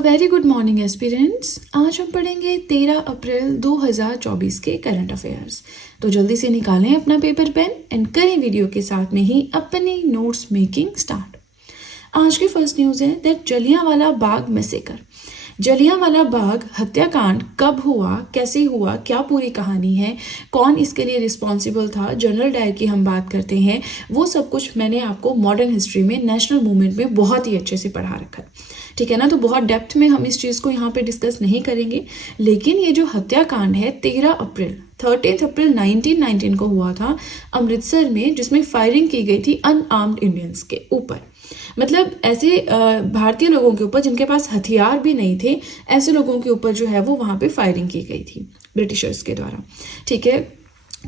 Very good morning aspirants. आज हम पढ़ेंगे 13 अप्रैल 2024 के करंट अफेयर्स। तो जल्दी से निकालें अपना पेपर पेन एंड करें वीडियो के साथ में ही अपनी नोट्स मेकिंग स्टार्ट। आज की फर्स्ट न्यूज़ है दैट जलियांवाला बाग मैसेकर। जलियांवाला बाग हत्याकांड कब हुआ, कैसे हुआ, क्या पूरी कहानी है, कौन इसके लिए रिस्पॉन्सिबल था, जनरल डायर की हम बात करते हैं, वो सब कुछ मैंने आपको मॉडर्न हिस्ट्री में नेशनल मूवमेंट में बहुत ही अच्छे से पढ़ा रखा है। ठीक है ना। तो बहुत डेप्थ में हम इस चीज़ को यहाँ पे डिस्कस नहीं करेंगे, लेकिन ये जो हत्याकांड है 13 अप्रैल 1919 को हुआ था अमृतसर में, जिसमें फायरिंग की गई थी अनआर्म्ड इंडियंस के ऊपर। मतलब ऐसे भारतीय लोगों के ऊपर जिनके पास हथियार भी नहीं थे, ऐसे लोगों के ऊपर जो है वो वहाँ पे फायरिंग की गई थी ब्रिटिशर्स के द्वारा। ठीक है।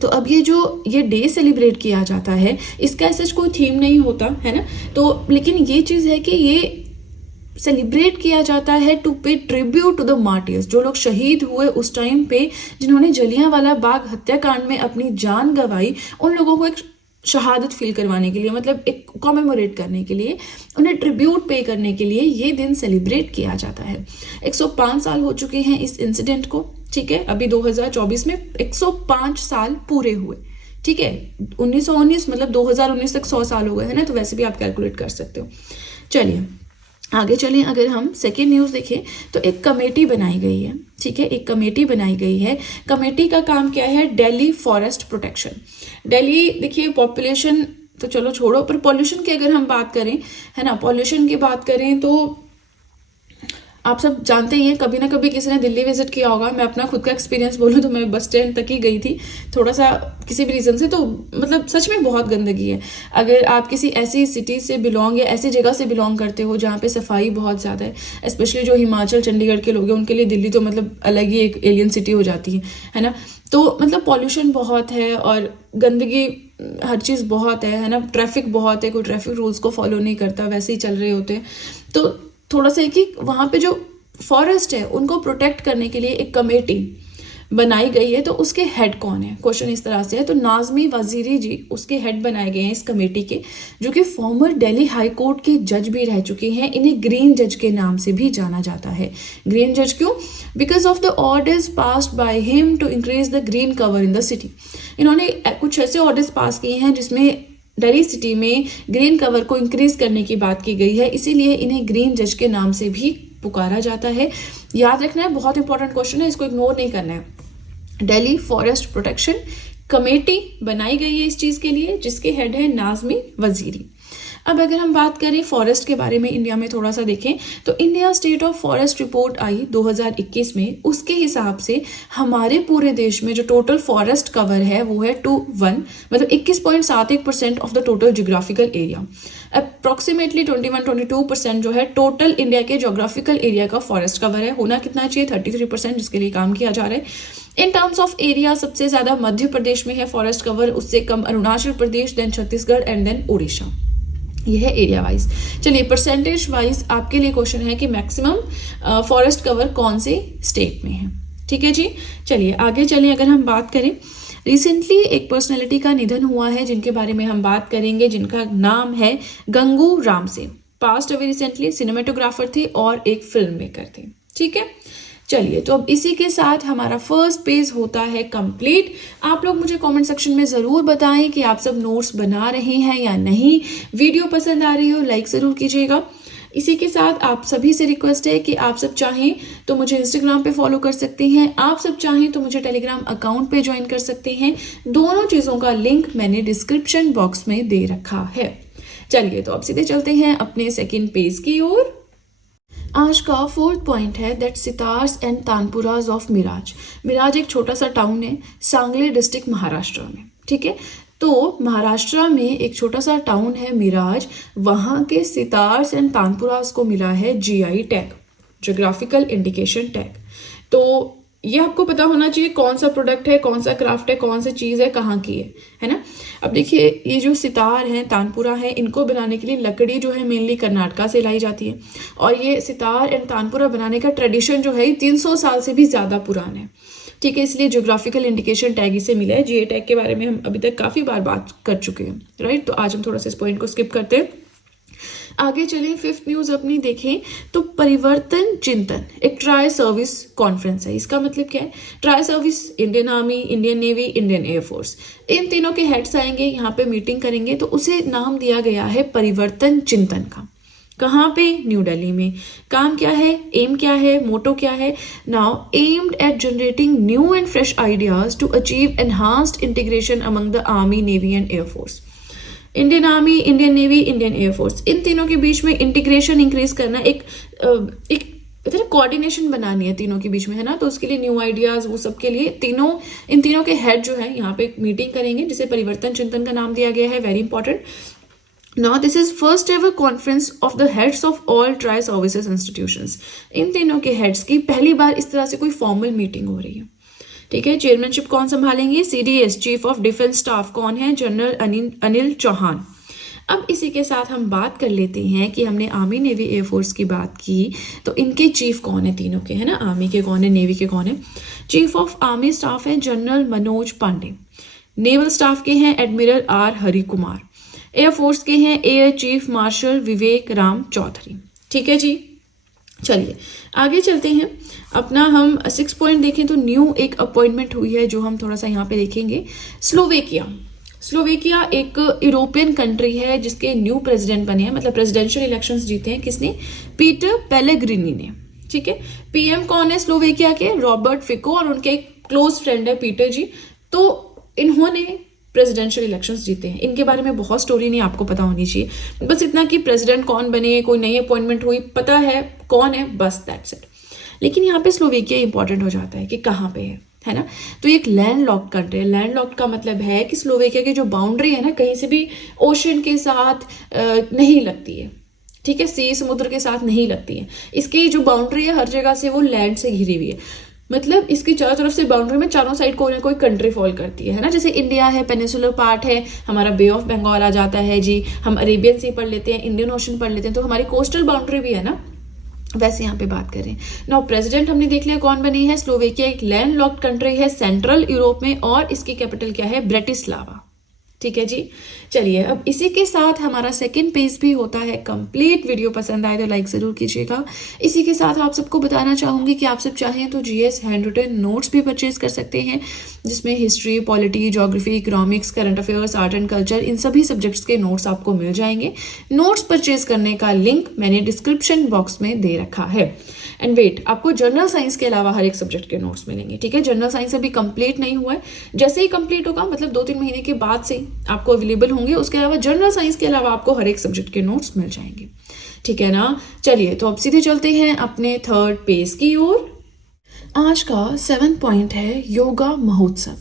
तो अब ये डे सेलिब्रेट किया जाता है, इसका ऐसा कोई थीम नहीं होता है ना। तो लेकिन ये चीज़ है कि ये सेलिब्रेट किया जाता है टू पे ट्रिब्यूट टू द मार्टियर्स, जो लोग शहीद हुए उस टाइम पे, जिन्होंने जलियांवाला बाग हत्याकांड में अपनी जान गंवाई, उन लोगों को एक शहादत फील करवाने के लिए, मतलब एक कॉमेमोरेट करने के लिए, उन्हें ट्रिब्यूट पे करने के लिए ये दिन सेलिब्रेट किया जाता है। 105 साल हो चुके हैं इस इंसिडेंट को। ठीक है। अभी 2024 में 105 साल पूरे हुए। ठीक है। 1919 मतलब 2019 तक 100 साल हो गए हैं ना, तो वैसे भी आप कैलकुलेट कर सकते हो। चलिए आगे चलें। अगर हम सेकेंड न्यूज़ देखें तो एक कमेटी बनाई गई है। ठीक है। एक कमेटी बनाई गई है। कमेटी का काम क्या है? Delhi forest protection. दिल्ली देखिए पॉपुलेशन तो चलो छोड़ो, पर पॉल्यूशन की अगर हम बात करें, है ना, पॉल्यूशन की बात करें तो आप सब जानते ही हैं, कभी ना कभी किसी ने दिल्ली विजिट किया होगा। मैं अपना खुद का एक्सपीरियंस बोलूँ तो मैं बस स्टैंड तक ही गई थी थोड़ा सा किसी भी रीज़न से, तो मतलब सच में बहुत गंदगी है। अगर आप किसी ऐसी सिटी से बिलोंग या ऐसी जगह से बिलोंग करते हो जहाँ पे सफाई बहुत ज़्यादा है, स्पेशली जो हिमाचल चंडीगढ़ के लोग हैं, उनके लिए दिल्ली तो मतलब अलग ही एक एलियन सिटी हो जाती है ना। तो मतलब पॉल्यूशन बहुत है और गंदगी हर चीज़ बहुत है ना। ट्रैफिक बहुत है, कोई ट्रैफिक रूल्स को फॉलो नहीं करता, वैसे ही चल रहे होते हैं। तो थोड़ा सा है कि वहाँ पे जो फॉरेस्ट है उनको प्रोटेक्ट करने के लिए एक कमेटी बनाई गई है। तो उसके हेड कौन है? क्वेश्चन इस तरह से है। तो नाज़मी वजीरी जी उसके हेड बनाए गए हैं इस कमेटी के, जो कि फॉर्मर दिल्ली हाई कोर्ट के जज भी रह चुके हैं। इन्हें ग्रीन जज के नाम से भी जाना जाता है। ग्रीन जज क्यों? Because of the orders passed by him to increase the green cover in the city. इन्होंने कुछ ऐसे ऑर्डर्स पास किए हैं जिसमें दिल्ली सिटी में ग्रीन कवर को इंक्रीज करने की बात की गई है, इसीलिए इन्हें ग्रीन जज के नाम से भी पुकारा जाता है। याद रखना है, बहुत इंपॉर्टेंट क्वेश्चन है, इसको इग्नोर नहीं करना है। दिल्ली फॉरेस्ट प्रोटेक्शन कमेटी बनाई गई है इस चीज के लिए, जिसके हेड है नाज़मी वजीरी। अब अगर हम बात करें फॉरेस्ट के बारे में, इंडिया में थोड़ा सा देखें तो India state of forest report आई 2021 में। उसके हिसाब से हमारे पूरे देश में जो टोटल फॉरेस्ट कवर है वो है 21 मतलब 21.71% of the total geographical area. Approximately 21-22% जो है टोटल इंडिया के जियोग्राफिकल एरिया का फॉरेस्ट कवर है। होना कितना चाहिए? 33%, जिसके लिए काम किया जा रहा है। इन टर्म्स ऑफ एरिया सबसे ज्यादा मध्य प्रदेश में है फॉरेस्ट कवर, उससे कम Arunachal Pradesh, then Chhattisgarh and then Orissa. ये है एरिया वाइज। चलिए परसेंटेज वाइज आपके लिए क्वेश्चन है कि मैक्सिमम फॉरेस्ट कवर कौन से स्टेट में है। ठीक है जी। चलिए आगे चलें। अगर हम बात करें, रिसेंटली एक पर्सनैलिटी का निधन हुआ है जिनके बारे में हम बात करेंगे, जिनका नाम है Gangu Ram Singh. Passed away recently, cinematographer थे और एक फिल्म मेकर थे। ठीक है। चलिए तो अब इसी के साथ हमारा फर्स्ट पेज होता है कंप्लीट। आप लोग मुझे कमेंट सेक्शन में ज़रूर बताएं कि आप सब नोट्स बना रहे हैं या नहीं। वीडियो पसंद आ रही हो लाइक ज़रूर कीजिएगा। इसी के साथ आप सभी से रिक्वेस्ट है कि आप सब चाहें तो मुझे इंस्टाग्राम पे फॉलो कर सकते हैं, आप सब चाहें तो मुझे टेलीग्राम अकाउंट पे ज्वाइन कर सकते हैं। दोनों चीज़ों का लिंक मैंने डिस्क्रिप्शन बॉक्स में दे रखा है। चलिए तो अब सीधे चलते हैं अपने सेकेंड पेज की ओर। आज का फोर्थ पॉइंट है that sitars and tanpuras of Miraj. Miraj एक छोटा सा टाउन है सांगली डिस्ट्रिक्ट महाराष्ट्र में। ठीक है। तो महाराष्ट्र में एक छोटा सा टाउन है मिराज, वहाँ के सितार्स एंड तानपुराज को मिला है GI tag, geographical indication tag. तो ये आपको पता होना चाहिए कौन सा प्रोडक्ट है, कौन सा क्राफ्ट है, कौन सी चीज़ है, कहाँ की है ना। अब देखिए ये जो सितार हैं, तानपुरा है, इनको बनाने के लिए लकड़ी जो है मेनली कर्नाटका से लाई जाती है। और ये सितार एंड तानपुरा बनाने का ट्रेडिशन जो है 300 साल से भी ज़्यादा पुराना है। ठीक है। इसलिए जियोग्राफिकल इंडिकेशन टैग इसे मिला है। जीआई टैग के बारे में हम अभी तक काफ़ी बार बात कर चुके हैं, राइट। तो आज हम थोड़ा सा इस पॉइंट को स्किप करते हैं। आगे चलें, फिफ्थ न्यूज अपनी देखें तो परिवर्तन चिंतन एक ट्राई सर्विस कॉन्फ्रेंस है। इसका मतलब क्या है? Tri service Indian army, Indian navy, Indian air force, इन तीनों के हेड्स आएंगे, यहाँ पे मीटिंग करेंगे। तो उसे नाम दिया गया है परिवर्तन चिंतन का। कहाँ पे? न्यू दिल्ली में। काम क्या है? एम क्या है? मोटो क्या है? Now aimed at generating new and fresh ideas to achieve enhanced integration among the army, navy and air force. Indian army, Indian navy, Indian air force, इन तीनों के बीच में इंटीग्रेशन इंक्रीज करना, एक कोऑर्डिनेशन बनानी है तीनों के बीच में, है ना। तो उसके लिए न्यू आइडियाज, वो सब के लिए इन तीनों के हेड जो है यहाँ पे एक मीटिंग करेंगे, जिसे परिवर्तन चिंतन का नाम दिया गया है। Very important. Now this is first ever conference of the heads of all tri services institutions. इन तीनों के हेड्स की पहली बार इस तरह से कोई फॉर्मल मीटिंग हो रही है, ठीक है। चेयरमैनशिप कौन संभालेंगे? CDS, chief of defence staff, कौन है? जनरल अनिल चौहान। अब इसी के साथ हम बात कर लेते हैं कि हमने आर्मी, नेवी, एयरफोर्स की बात की, तो इनके चीफ कौन है तीनों के, है ना। आर्मी के कौन है, नेवी के कौन है? चीफ ऑफ आर्मी स्टाफ है general Manoj Pande. Naval staff के हैं admiral R Hari Kumar. Air force के हैं air chief marshal Vivek Ram Chaudhary. ठीक है जी, चलिए आगे चलते हैं। अपना हम 6 पॉइंट देखें तो न्यू एक अपॉइंटमेंट हुई है जो हम थोड़ा सा यहाँ पे देखेंगे। स्लोवेकिया एक यूरोपियन कंट्री है जिसके न्यू प्रेसिडेंट बने हैं, मतलब प्रेसिडेंशियल इलेक्शंस जीते हैं। किसने? पीटर पेलेग्रिनी ने। ठीक है। पीएम कौन है स्लोवेकिया के? रॉबर्ट फिको, और उनके एक क्लोज फ्रेंड है पीटर जी। तो इन्होंने प्रेसिडेंशियल इलेक्शंस जीते हैं। इनके बारे में बहुत स्टोरी नहीं आपको पता होनी चाहिए, बस इतना कि प्रेसिडेंट कौन बने, कोई नई अपॉइंटमेंट हुई, पता है कौन है, बस दैट्स इट। लेकिन यहाँ पे स्लोवेकिया इंपॉर्टेंट हो जाता है कि कहाँ पे है ना। तो ये एक लैंड लॉक्ड कंट्री है। लैंड लॉक्ड का मतलब है कि स्लोवेकिया की जो बाउंड्री है ना, कहीं से भी ओशन के साथ नहीं लगती है, ठीक है, समुद्र के साथ नहीं लगती है। इसकी जो बाउंड्री है हर जगह से वो लैंड से घिरी हुई है, मतलब इसकी चारों तरफ से बाउंड्री में चारों साइड कोई ना कोई कंट्री फॉल करती है ना। जैसे इंडिया है, पेनिसुलर पार्ट है, हमारा बे ऑफ बंगाल आ जाता है जी, हम अरेबियन सी पढ़ लेते हैं, इंडियन ओशन पढ़ लेते हैं, तो हमारी कोस्टल बाउंड्री भी है ना, वैसे यहाँ पे बात करें। नाउ प्रेसिडेंट हमने देख लिया कौन बनी है। स्लोवेकिया एक लैंड लॉक्ड कंट्री है सेंट्रल यूरोप में, और इसकी कैपिटल क्या है? ब्रेटिस्लावा। ठीक है जी, चलिए अब इसी के साथ हमारा सेकंड पेज भी होता है कंप्लीट। वीडियो पसंद आए तो लाइक ज़रूर कीजिएगा। इसी के साथ आप सबको बताना चाहूँगी कि आप सब चाहें तो जीएस हैंड रिटन नोट्स भी परचेज कर सकते हैं, जिसमें history, polity, geography, economics, current affairs, art and culture, इन सभी सब्जेक्ट्स के नोट्स आपको मिल जाएंगे। नोट्स परचेज करने का लिंक मैंने डिस्क्रिप्शन बॉक्स में दे रखा है। एंड वेट, आपको जनरल साइंस के अलावा हर एक सब्जेक्ट के नोट्स मिलेंगे, ठीक है। जनरल साइंस अभी कंप्लीट नहीं हुआ है, जैसे ही कंप्लीट होगा, मतलब 2-3 महीने के बाद से आपको अवेलेबल होंगे। उसके अलावा जनरल साइंस के अलावा आपको हर एक सब्जेक्ट के नोट्स मिल जाएंगे, ठीक है ना। चलिए तो अब सीधे चलते हैं अपने थर्ड पेज की ओर। आज का 7th पॉइंट है योगा महोत्सव।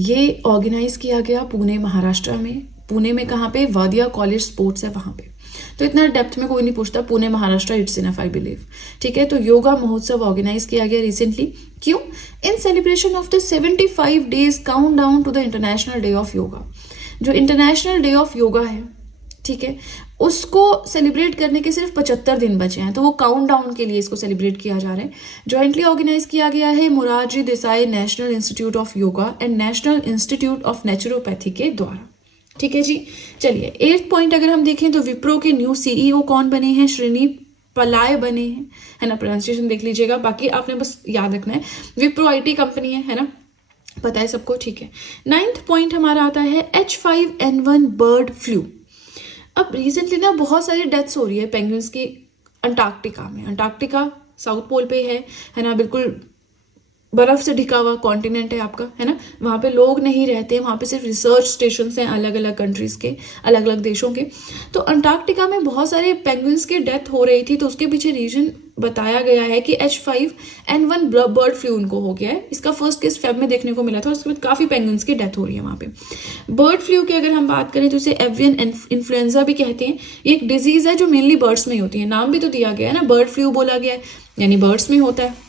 ये ऑर्गेनाइज किया गया पुणे महाराष्ट्र में। पुणे में कहाँ पे? वादिया कॉलेज स्पोर्ट्स है वहाँ पे। तो इतना डेप्थ में कोई नहीं पूछता, Pune Maharashtra it's enough I believe, ठीक है। तो योगा महोत्सव ऑर्गेनाइज किया गया रिसेंटली। क्यों? In celebration of the 75 days count down to the international day of yoga. जो इंटरनेशनल डे ऑफ योगा है, ठीक है, उसको सेलिब्रेट करने के सिर्फ 75 दिन बचे हैं, तो वो काउंट डाउन के लिए इसको सेलिब्रेट किया जा रहा है। जॉइंटली ऑर्गेनाइज किया गया है Morarji Desai national institute of yoga and national institute of naturopathy के द्वारा, ठीक है जी। चलिए 8th पॉइंट अगर हम देखें तो विप्रो के न्यू CEO कौन बने हैं? श्रीनी पलाय बने हैं, है ना। प्रोनाउंसिएशन देख लीजिएगा, बाकी आपने बस याद रखना है। विप्रो IT कंपनी है ना, पता है सबको, ठीक है। 9th पॉइंट हमारा आता है H5N1 बर्ड फ्लू। अब रिसेंटली ना बहुत सारी डेथ्स हो रही है पेंगुइन्स की अंटार्कटिका में। अंटार्कटिका साउथ पोल पे है ना, बिल्कुल बर्फ से ढका हुआ कॉन्टिनेंट है आपका, है ना। वहाँ पे लोग नहीं रहते, वहाँ पे सिर्फ रिसर्च स्टेशन हैं अलग अलग कंट्रीज के, अलग अलग देशों के। तो अंटार्कटिका में बहुत सारे पेंगुइन्स की डेथ हो रही थी, तो उसके पीछे रीजन बताया गया है कि H5N1 बर्ड फ्लू उनको हो गया है। इसका फर्स्ट केस फेब में देखने को मिला था, उसके बाद काफी पेंगुइन्स की डेथ हो रही है वहाँ पे। बर्ड फ्लू की अगर हम बात करें तो इसे एवियन इन्फ्लुएंजा भी कहते हैं। ये एक डिजीज है जो मेनली बर्ड्स में होती है, नाम भी तो दिया गया है ना, बर्ड फ्लू बोला गया है, यानी बर्ड्स में होता है।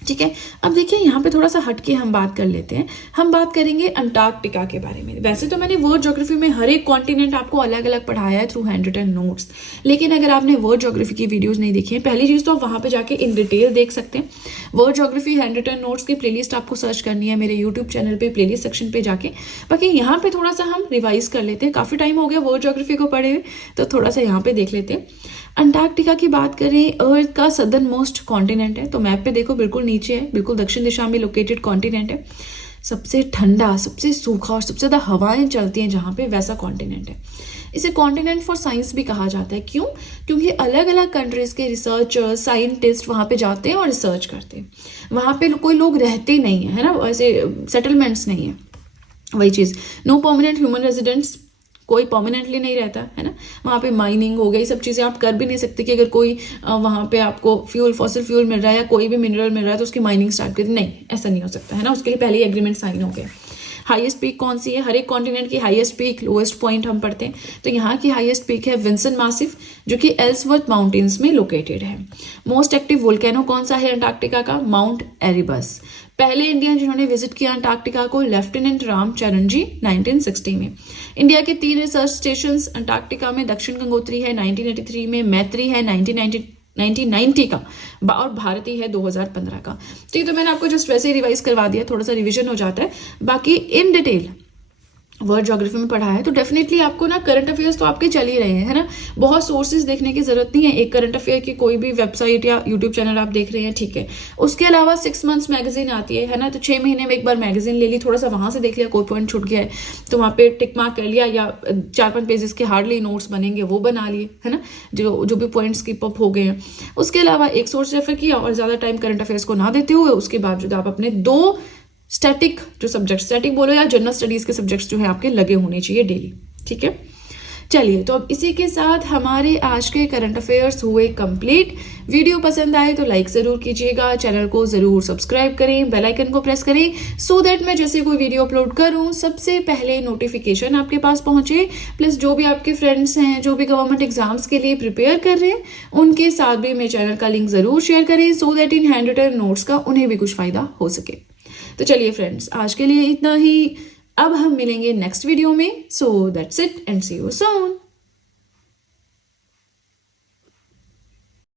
ठीक है। अब देखिए यहाँ पे थोड़ा सा हटके हम बात कर लेते हैं। हम बात करेंगे अंटार्कटिका के बारे में। वैसे तो मैंने वर्ल्ड ज्योग्राफी में हर एक कॉन्टिनेंट आपको अलग अलग पढ़ाया है थ्रू हैंड रिटन नोट्स, लेकिन अगर आपने वर्ल्ड ज्योग्राफी की वीडियोस नहीं देखी है, पहली चीज़ तो आप वहाँ पे जाके इन डिटेल देख सकते हैं। World geography hand written notes की प्लेलिस्ट आपको सर्च करनी है मेरे यूट्यूब चैनल पे प्लेलिस्ट सेक्शन पे जाके। बाकी यहाँ पे थोड़ा सा हम रिवाइज कर लेते हैं, काफ़ी टाइम हो गया वर्ल्ड ज्योग्राफी को पढ़े हुए, तो थोड़ा सा यहाँ पे देख लेते हैं। अंटार्कटिका की बात करें, अर्थ का सदर्न मोस्ट कॉन्टिनेंट है, तो मैप पे देखो बिल्कुल नीचे है, बिल्कुल दक्षिण दिशा में लोकेटेड कॉन्टिनेंट है। सबसे ठंडा, सबसे सूखा और सबसे ज़्यादा हवाएं चलती हैं जहाँ पे, वैसा कॉन्टिनेंट है। इसे कॉन्टिनेंट फॉर साइंस भी कहा जाता है। क्यों? क्योंकि अलग अलग कंट्रीज के रिसर्चर्स, साइंटिस्ट वहाँ पे जाते हैं और रिसर्च करते हैं। वहाँ पे कोई लोग रहते नहीं है ना, ऐसे सेटलमेंट्स नहीं है। वही चीज़, नो परमानेंट ह्यूमन रेजिडेंट्स, कोई परमानेंटली नहीं रहता है ना। वहाँ पे माइनिंग हो गई, सब चीज़ें आप कर भी नहीं सकते कि अगर कोई वहाँ पे आपको फ्यूल, फॉसिल फ्यूल मिल रहा है या कोई भी मिनरल मिल रहा है तो उसकी माइनिंग स्टार्ट कर दी, नहीं, ऐसा नहीं हो सकता है ना। उसके लिए पहले ही एग्रीमेंट साइन हो गया। हाईएस्ट पीक कौन सी है? हर एक कॉन्टिनेंट की हाईएस्ट पीक, लोएस्ट पॉइंट हम पढ़ते हैं, तो यहाँ की हाईएस्ट पीक है विंसन मासिफ, जो कि एल्सवर्थ माउंटेन्स में लोकेटेड है। मोस्ट एक्टिव वोल्केनो कौन सा है अंटार्कटिका का? माउंट एरिबस। पहले इंडियन जिन्होंने विजिट किया अंटार्कटिका को, लेफ्टिनेंट राम चरण जी, 1960 में। इंडिया के 3 रिसर्च स्टेशन अंटार्कटिका में, दक्षिण गंगोत्री है 1983 में, मैत्री है 1990 का, और भारती है 2015 का। तो ये तो मैंने आपको जस्ट वैसे ही रिवाइज करवा दिया, थोड़ा सा रिवीजन हो जाता है। बाकी इन डिटेल वर्ल्ड ज्योग्राफी में पढ़ा है, तो डेफिनेटली आपको ना करंट अफेयर्स तो आपके चल ही रहे हैं, है ना। बहुत सोर्सेज देखने की जरूरत नहीं है, एक करंट अफेयर की कोई भी वेबसाइट या यूट्यूब चैनल आप देख रहे हैं, ठीक है। उसके अलावा 6 मंथ्स मैगजीन आती है ना, तो 6 महीने में एक बार मैगजीन ले ली, थोड़ा सा वहां से देख लिया, कोई पॉइंट छूट गया है तो वहाँ पे टिक मार्क कर लिया, या 4-5 पेजेस के हार्डली नोट्स बनेंगे वो बना लिए, है ना, जो भी पॉइंट स्किप अप हो गए हैं। उसके अलावा एक सोर्स रेफर किया और ज्यादा टाइम करंट अफेयर्स को ना देते हुए उसके बावजूद आप अपने 2 स्टैटिक जो सब्जेक्ट, स्टैटिक बोलो या जनरल स्टडीज के सब्जेक्ट्स जो है आपके लगे होने चाहिए डेली, ठीक है। चलिए, तो अब इसी के साथ हमारे आज के करंट अफेयर्स हुए कंप्लीट। वीडियो पसंद आए तो लाइक जरूर कीजिएगा, चैनल को जरूर सब्सक्राइब करें, बेल आइकन को प्रेस करें, सो दैट मैं जैसे कोई वीडियो अपलोड करूं सबसे पहले नोटिफिकेशन आपके पास पहुंचे। प्लस जो भी आपके फ्रेंड्स हैं जो भी गवर्नमेंट एग्जाम्स के लिए प्रिपेयर कर रहे हैं, उनके साथ भी मेरे चैनल का लिंक जरूर शेयर करें, so that in hand written notes का उन्हें भी कुछ फायदा हो सके। तो चलिए फ्रेंड्स, आज के लिए इतना ही। अब हम मिलेंगे नेक्स्ट वीडियो में। So that's it and see you soon.